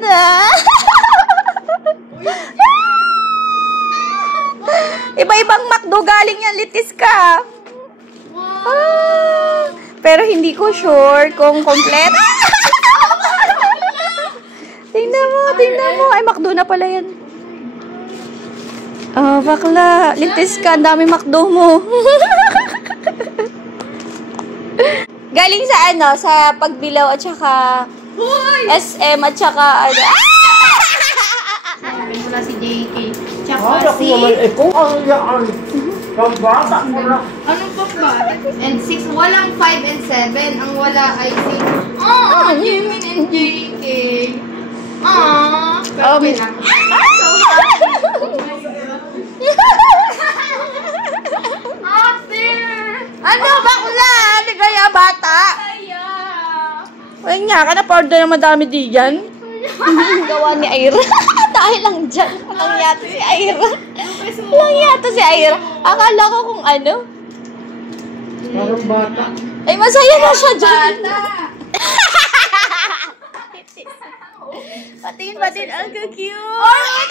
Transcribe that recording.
na. Iba-ibang McDo galing yan, litis ka. Pero hindi ko sure kung complete. Tingnan mo. Ay, McDo na pala yan. Oh, bakla. Litis ka, ang dami McDo mo. Galing sa ano? Sa Pagbilao at saka SM at saka ano? Sabi mula si JK. Tsaka si... Anong pa ba? And 6. Walang 5 and 7. Ang wala ay 6. Jimin and JK. Pero okay lang. So happy! Ano, bakla? Ano kaya, bata? Kaya! Wala nga ka na, pa-order na madami diyan. Gawa ni Ira. Dahil lang dyan. Walang yata si Ira. Walang yata si Ira. Akala ko kung ano. Parang bata. Ay, masaya na siya dyan. Patingin. Ang cute.